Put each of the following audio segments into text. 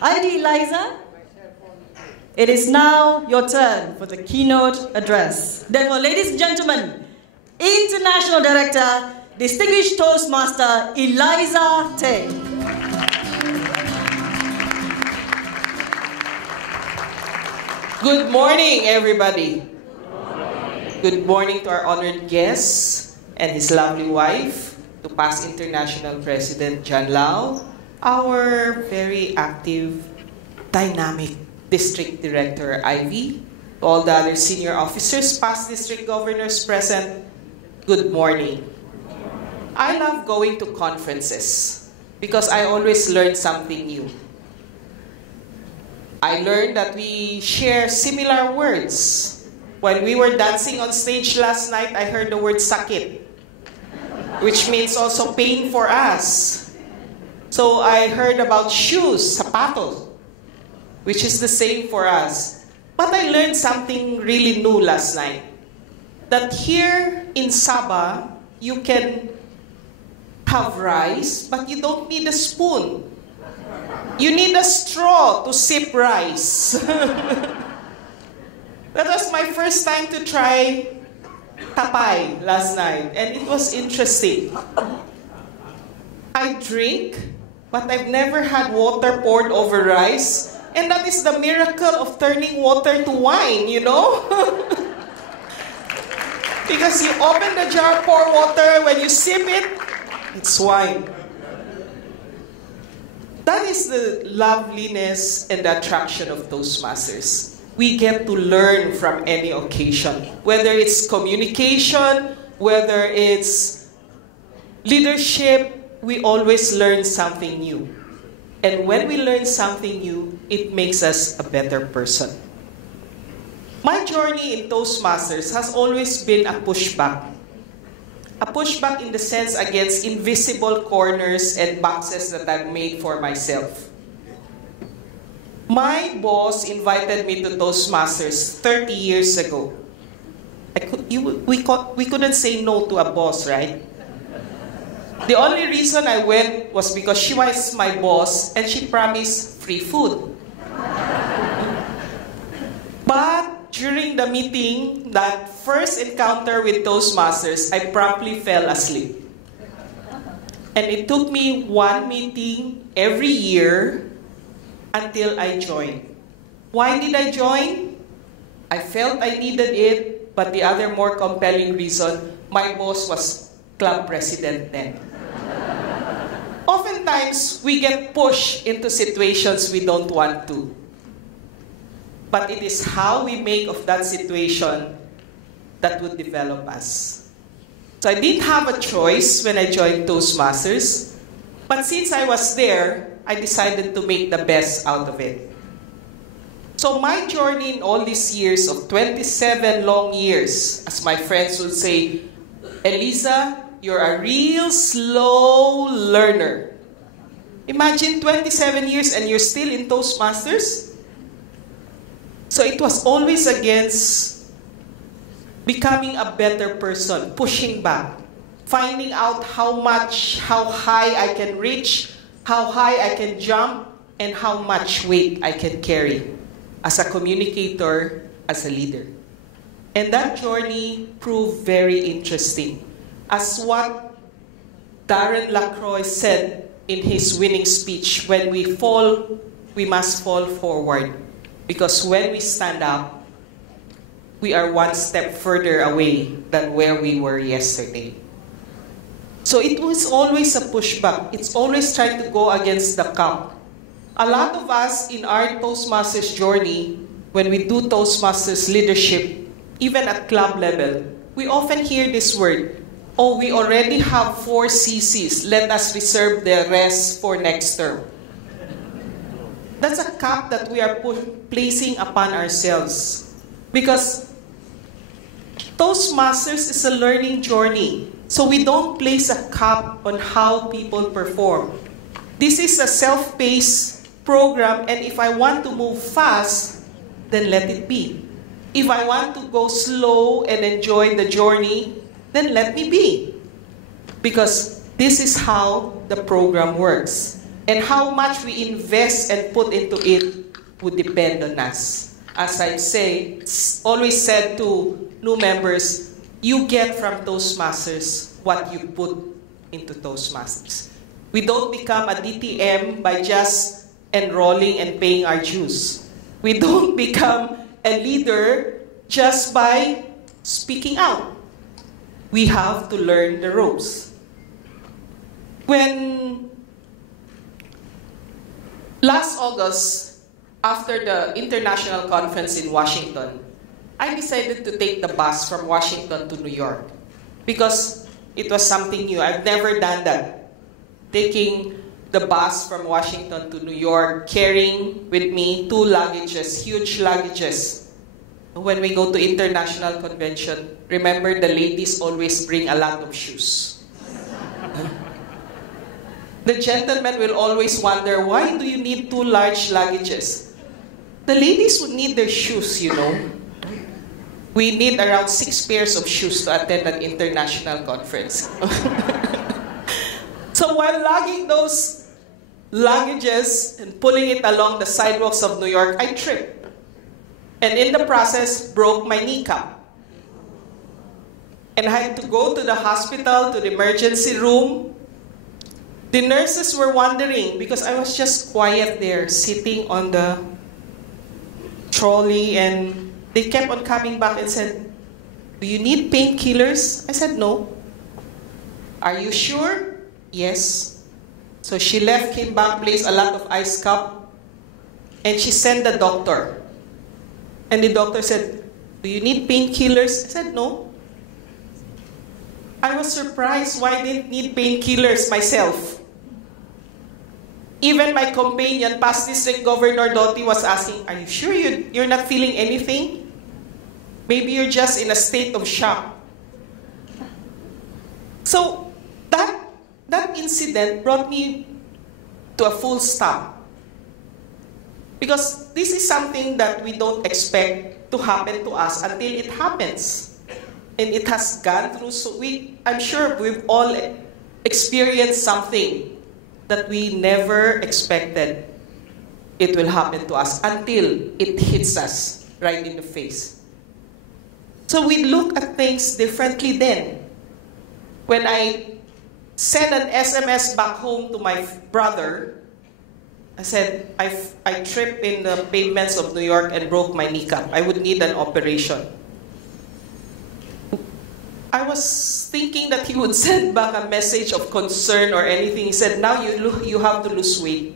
ID Eliza, it is now your turn for the keynote address. Therefore, ladies and gentlemen, International Director, Distinguished Toastmaster Eliza Teng. Good morning, everybody. Good morning to our honored guests and his lovely wife, to past International President John Lau, our very active, dynamic District Director Ivy, all the other senior officers, past district governors present, good morning. I love going to conferences because I always learn something new. I learned that we share similar words. When we were dancing on stage last night, I heard the word sakit, which means also pain for us. So I heard about shoes, sapatos, which is the same for us. But I learned something really new last night. That here in Sabah, you can have rice, but you don't need a spoon. You need a straw to sip rice. That was my first time to try tapay last night, and it was interesting. I drink, but I've never had water poured over rice, and that is the miracle of turning water to wine, you know? Because you open the jar, pour water, when you sip it, it's wine. That is the loveliness and the attraction of Toastmasters. We get to learn from any occasion, whether it's communication, whether it's leadership, we always learn something new. And when we learn something new, it makes us a better person. My journey in Toastmasters has always been a pushback. A pushback in the sense against invisible corners and boxes that I've made for myself. My boss invited me to Toastmasters 30 years ago. We couldn't say no to a boss, right? The only reason I went was because she was my boss and she promised free food. But during the meeting, that first encounter with Toastmasters, I promptly fell asleep. And it took me one meeting every year until I joined. Why did I join? I felt I needed it, but the other more compelling reason, my boss was club president then. Oftentimes, we get pushed into situations we don't want to. But it is how we make of that situation that would develop us. So I didn't have a choice when I joined Toastmasters, but since I was there, I decided to make the best out of it. So my journey in all these years of 27 long years, as my friends would say, Eliza, you're a real slow learner. Imagine 27 years and you're still in Toastmasters? So it was always against becoming a better person, pushing back, finding out how high I can reach, how high I can jump, and how much weight I can carry as a communicator, as a leader. And that journey proved very interesting. As what Darren Lacroix said in his winning speech, when we fall, we must fall forward. Because when we stand up, we are one step further away than where we were yesterday. So it was always a pushback. It's always trying to go against the cup. A lot of us in our Toastmasters journey, when we do Toastmasters leadership, even at club level, we often hear this word, oh, we already have 4 CCs, let us reserve the rest for next term. That's a cap that we are placing upon ourselves. Because Toastmasters is a learning journey. So we don't place a cap on how people perform. This is a self-paced program, and if I want to move fast, then let it be. If I want to go slow and enjoy the journey, then let me be. Because this is how the program works. And how much we invest and put into it would depend on us. As I say, always said to new members, you get from Toastmasters what you put into Toastmasters. We don't become a DTM by just enrolling and paying our dues. We don't become a leader just by speaking out. We have to learn the ropes. When last August, after the international conference in Washington, I decided to take the bus from Washington to New York because it was something new. I've never done that. Taking the bus from Washington to New York, carrying with me 2 luggages, huge luggages. When we go to international convention, remember the ladies always bring a lot of shoes. The gentlemen will always wonder, why do you need 2 large luggages? The ladies would need their shoes, you know. We need around 6 pairs of shoes to attend an international conference. So while lugging those luggages and pulling it along the sidewalks of New York, I tripped. And in the process, broke my kneecap. And I had to go to the hospital, to the emergency room. The nurses were wondering because I was just quiet there, sitting on the trolley, and they kept on coming back and said, do you need painkillers? I said, no. Are you sure? Yes. So she left, came back, placed a lot of ice cup, and she sent the doctor. And the doctor said, do you need painkillers? I said, no. I was surprised why I didn't need painkillers myself. Even my companion, past district Governor Doty, was asking, are you sure you're not feeling anything? Maybe you're just in a state of shock. So that incident brought me to a full stop. Because this is something that we don't expect to happen to us until it happens. And it has gone through, so I'm sure we've all experienced something that we never expected it will happen to us until it hits us right in the face. So we look at things differently then. When I sent an SMS back home to my brother, I said, I tripped in the pavements of New York and broke my kneecap. I would need an operation. I was thinking that he would send back a message of concern or anything. He said, now you have to lose weight.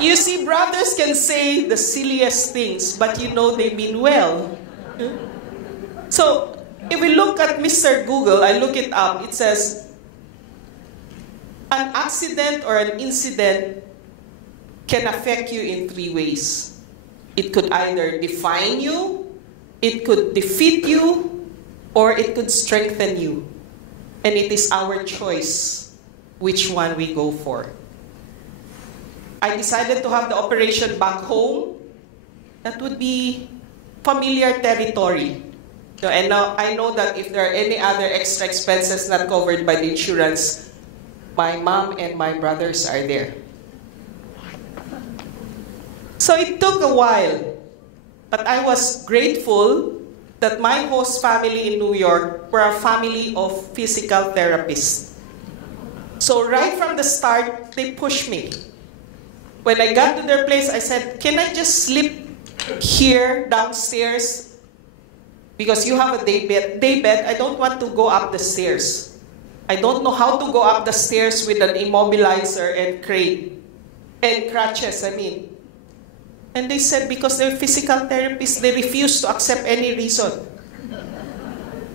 You see, brothers can say the silliest things, but you know they mean well. So, if we look at Mr. Google, I look it up, it says, an accident or an incident can affect you in 3 ways. It could either define you, it could defeat you, or it could strengthen you. And it is our choice which one we go for. I decided to have the operation back home. That would be familiar territory. And now I know that if there are any other extra expenses not covered by the insurance, my mom and my brothers are there. So it took a while, but I was grateful that my host family in New York were a family of physical therapists. So right from the start, they pushed me. When I got to their place, I said, can I just sleep here downstairs? Because you have a day bed, I don't want to go up the stairs. I don't know how to go up the stairs with an immobilizer and crane. And crutches, I mean. And they said because they're physical therapists, they refuse to accept any reason.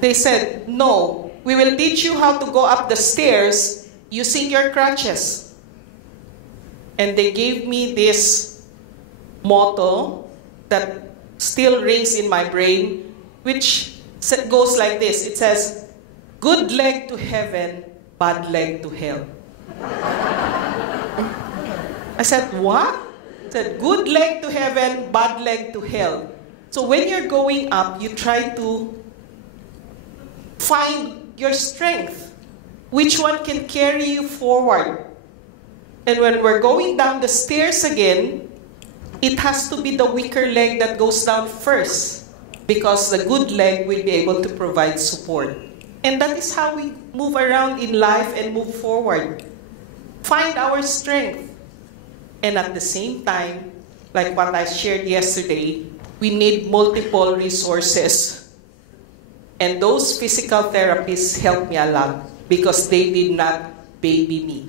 They said, no, we will teach you how to go up the stairs using your crutches. And they gave me this motto that still rings in my brain, which goes like this. It says, good leg to heaven, bad leg to hell. I said, what? I said, good leg to heaven, bad leg to hell. So when you're going up, you try to find your strength. Which one can carry you forward? And when we're going down the stairs again, it has to be the weaker leg that goes down first, because the good leg will be able to provide support. And that is how we move around in life and move forward. Find our strength. And at the same time, like what I shared yesterday, we need multiple resources. And those physical therapists helped me a lot because they did not baby me.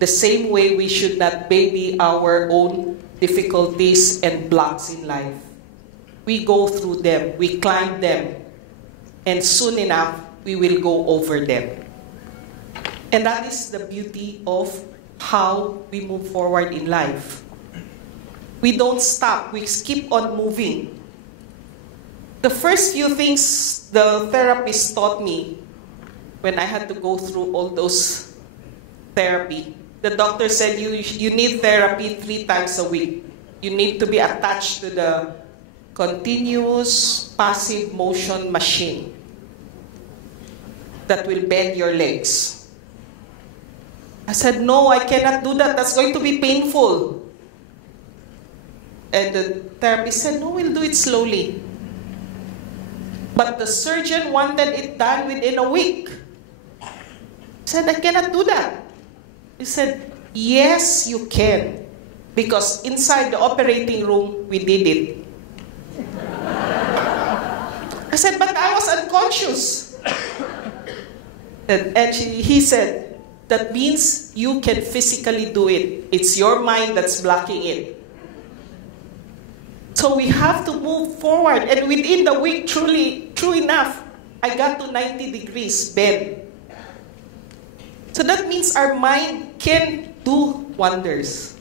The same way we should not baby our own difficulties and blocks in life. We go through them, we climb them, and soon enough, we will go over them. And that is the beauty of how we move forward in life. We don't stop, we keep on moving. The first few things the therapist taught me when I had to go through all those therapy, the doctor said you need therapy 3 times a week. You need to be attached to the continuous passive motion machine that will bend your legs. I said, no, I cannot do that. That's going to be painful. And the therapist said, no, we'll do it slowly. But the surgeon wanted it done within a week. I said, I cannot do that. He said, yes, you can. Because inside the operating room, we did it. I said, but I was unconscious. And he said, that means you can physically do it. It's your mind that's blocking it. So we have to move forward. And within the week, true enough, I got to 90 degrees bend. So that means our mind can do wonders.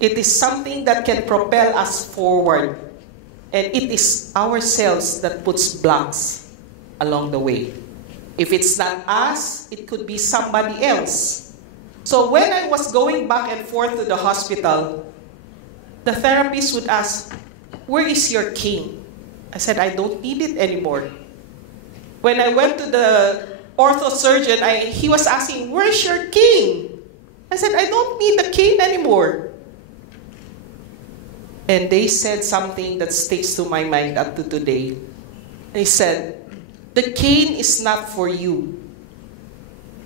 It is something that can propel us forward. And it is ourselves that puts blocks along the way. If it's not us, it could be somebody else. So when I was going back and forth to the hospital, the therapist would ask, where is your cane? I said, I don't need it anymore. When I went to the orthosurgeon, he was asking, where's your cane? I said, I don't need the cane anymore. And they said something that sticks to my mind up to today. They said, the cane is not for you.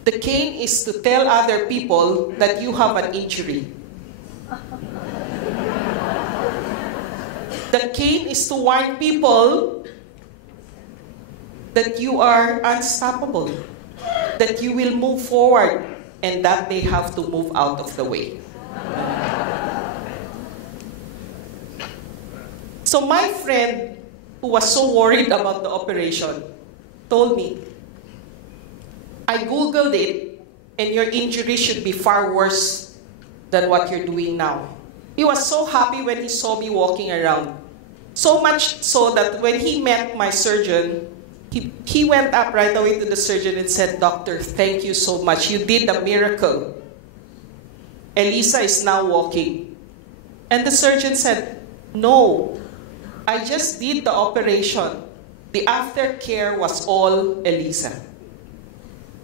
The cane is to tell other people that you have an injury. The cane is to warn people that you are unstoppable, that you will move forward, and that they have to move out of the way. So my friend, who was so worried about the operation, told me, I Googled it, and your injury should be far worse than what you're doing now. He was so happy when he saw me walking around. So much so that when he met my surgeon, he went up right away to the surgeon and said, Doctor, thank you so much. You did a miracle. Elisa is now walking. And the surgeon said, no, I just did the operation. The aftercare was all Elisa.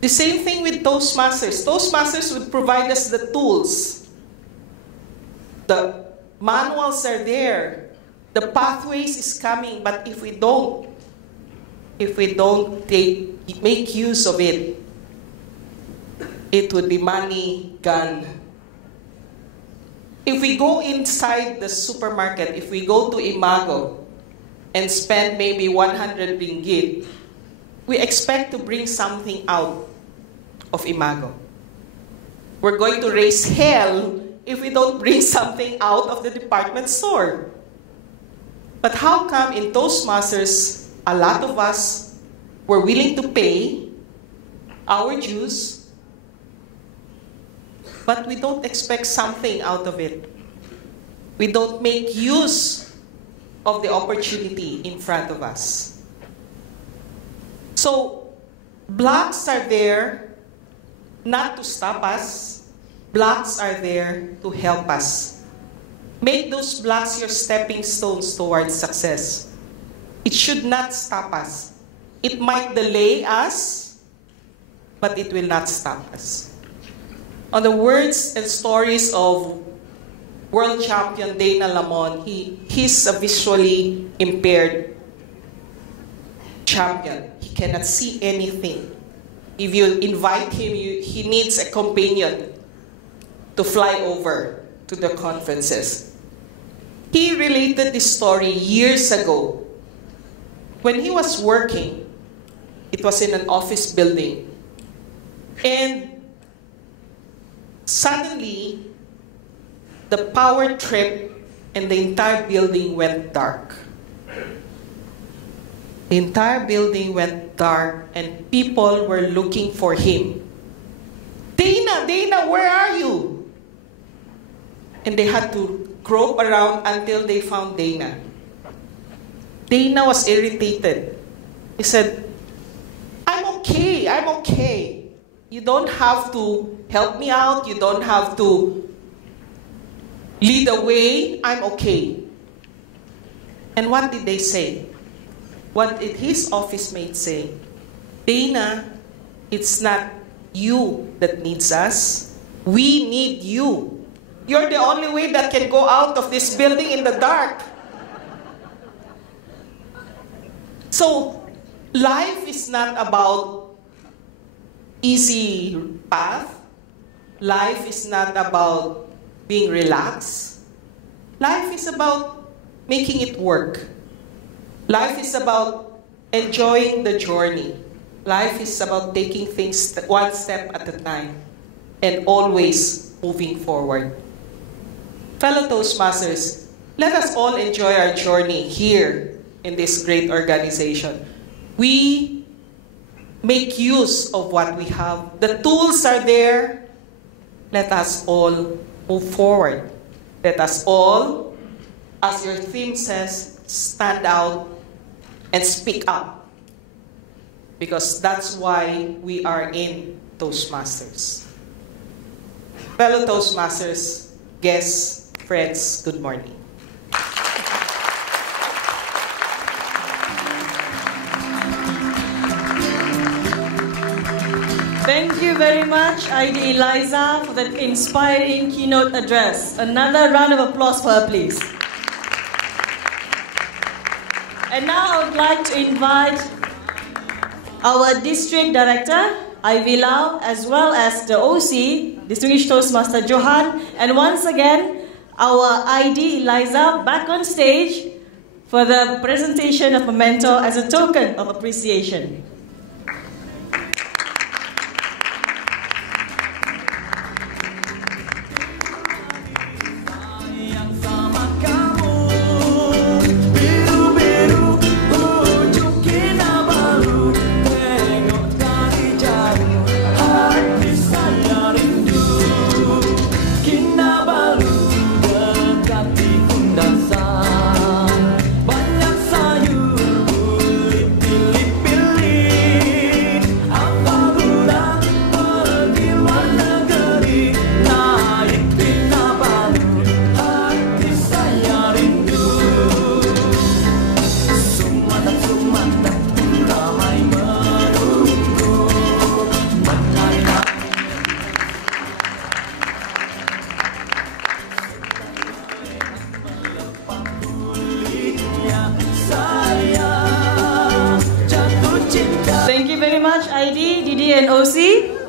The same thing with Toastmasters. Toastmasters would provide us the tools. The manuals are there. The pathways is coming, but if we don't make use of it, it would be money gone. If we go inside the supermarket, if we go to Imago and spend maybe 100 ringgit, we expect to bring something out of Imago. We're going to raise hell if we don't bring something out of the department store. But how come in Toastmasters, a lot of us were willing to pay our dues, but we don't expect something out of it? We don't make use of the opportunity in front of us. So, blocks are there not to stop us. Blocks are there to help us. Make those blocks your stepping stones towards success. It should not stop us. It might delay us, but it will not stop us. On the words and stories of world champion Dana Lamon, he's a visually impaired champion. He cannot see anything. If you invite him, he needs a companion to fly over to the conferences. He related this story years ago. When he was working, it was in an office building. And suddenly, the power tripped and the entire building went dark. The entire building went dark and people were looking for him. Dana, Dana, where are you? And they had to grope around until they found Dana. Dana was irritated. He said, I'm okay, I'm okay. You don't have to help me out. You don't have to lead the way. I'm okay. And what did they say? What did his office mate say? Dana, it's not you that needs us. We need you. You're the only way that can go out of this building in the dark. So, life is not about easy path. Life is not about being relaxed. Life is about making it work. Life is about enjoying the journey. Life is about taking things one step at a time and always moving forward. Fellow Toastmasters, let us all enjoy our journey here in this great organization. We make use of what we have. The tools are there. Let us all move forward. Let us all, as your theme says, stand out and speak up. Because that's why we are in Toastmasters. Fellow Toastmasters, guests, friends, good morning. Thank you very much, ID Eliza, for that inspiring keynote address. Another round of applause for her, please. And now I would like to invite our District Director, Ivy Lau, as well as the OC, Distinguished Toastmaster Johan, and once again, our ID Eliza back on stage for the presentation of memento as a token of appreciation. Thank you very much, ID, Didi, and OC.